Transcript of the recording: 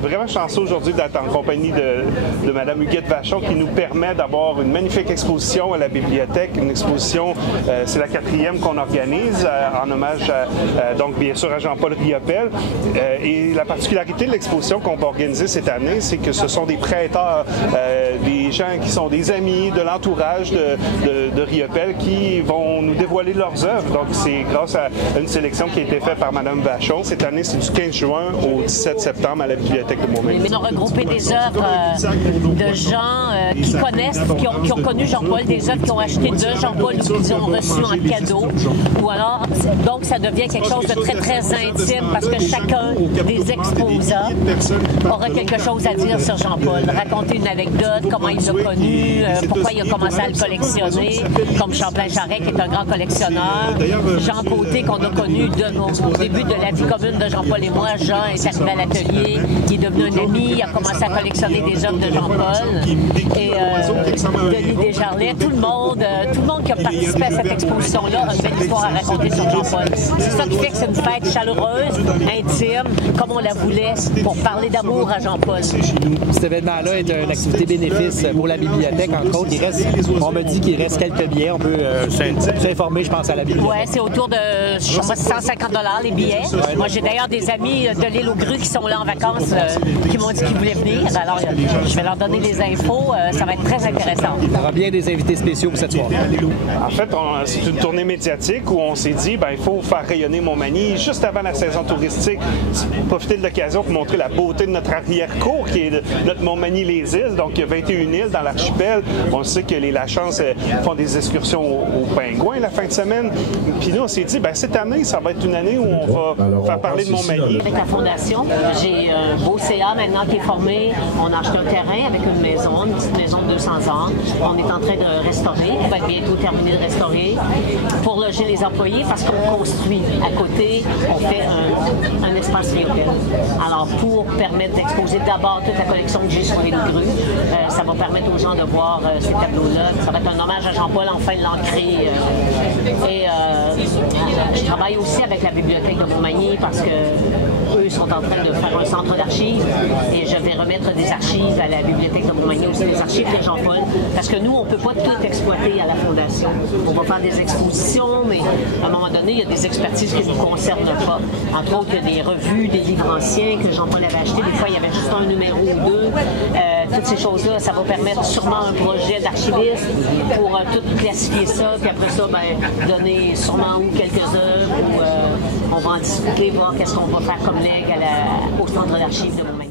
vraiment chanceux aujourd'hui d'être en compagnie de Mme Huguette Vachon qui nous permet d'avoir une magnifique exposition à la bibliothèque. Une exposition, c'est la 4e qu'on organise en hommage donc bien sûr à Jean-Paul Riopelle. Et la particularité de l'exposition qu'on va organiser cette année, c'est que ce sont des prêteurs, des gens qui sont des amis de l'entourage de Riopelle qui vont nous dévoiler leurs œuvres. Donc c'est grâce à une sélection qui a été faite par Mme Vachon. Cette année, c'est du 15 juin au 17 septembre à la bibliothèque de Montmagny. Ils ont regroupé des œuvres de gens qui connaissent, qui ont connu Jean-Paul, des œuvres qui ont acheté de Jean-Paul ou qu'ils ont reçu en cadeau. Ou alors, donc ça devient quelque chose de très, très intime parce que chacun des exposants aura quelque chose à dire sur Jean-Paul. Raconter une anecdote, comment il l'a connu, pourquoi il a commencé à le collectionner, comme Champlain-Charret, qui est un grand collectionneur. Jean Côté, qu'on a connu au début de la vie commune de Jean-Paul et moi. Jean est arrivé à l'atelier, il est devenu un ami, il a commencé à collectionner des œuvres de Jean-Paul. Et Denis Desjarlais, tout le monde qui a participé à cette exposition-là a une belle histoire à raconter sur Jean-Paul. C'est ça qui fait que c'est une fête chaleureuse, intime, comme on la voulait, pour parler d'amour à Jean-Paul. Cet événement-là est une activité bénéfice pour la bibliothèque. Entre autres, on me dit qu'il reste quelques billets. On peut s'informer, je pense, à la bibliothèque. Oui, c'est autour de 150 $ les billets. Ouais. Moi, j'ai d'ailleurs des amis de l'île aux Grues qui sont là en vacances qui m'ont dit qu'ils voulaient venir. Alors, je vais leur donner les infos. Ça va être très intéressant. Il y aura bien des invités spéciaux pour cette soirée. En fait, c'est une tournée médiatique où on s'est dit il faut faire rayonner Montmagny juste avant la saison touristique. Profiter de l'occasion pour montrer la beauté de notre arrière-cour qui est notre Montmagny-les-Îles. Donc, il y a 21 îles dans l'archipel. On sait que les Lachance font des excursions aux pingouins la fin de semaine. Puis nous, on s'est dit cette année, ça va être une année où on va faire parler de Montmagny. Avec la Fondation, j'ai un beau CA maintenant qui est formé. On a acheté un terrain avec une petite maison de 200 ans. On est en train de restaurer. On va bientôt terminer de restaurer pour loger les employés parce qu'on construit. À côté, on fait un espace Riopelle. Alors, pour permettre d'exposer d'abord toute la collection que j'ai sur les grues, ça va permettre aux gens de voir ces tableaux-là. Ça va être un hommage à Jean-Paul, enfin de l'ancrer. Je travaille aussi avec la bibliothèque de Montmagny parce que eux sont en train de faire un centre d'archives et je vais remettre des archives à la bibliothèque de Montmagny, aussi des archives de Jean-Paul, parce que nous, on ne peut pas tout exploiter à la Fondation. On va faire des expositions, mais à un moment donné, il y a des expertises qui ne nous concernent pas. Entre autres, il y a des revues, des livres anciens que Jean-Paul avait achetés. Des fois, il y avait juste un numéro ou deux. Toutes ces choses-là, ça va permettre sûrement un projet d'archiviste pour tout classifier ça, puis après ça, donner sûrement quelques œuvres, ou on va en discuter, voir qu'est-ce qu'on va faire comme legs au centre d'archives de Montmagny.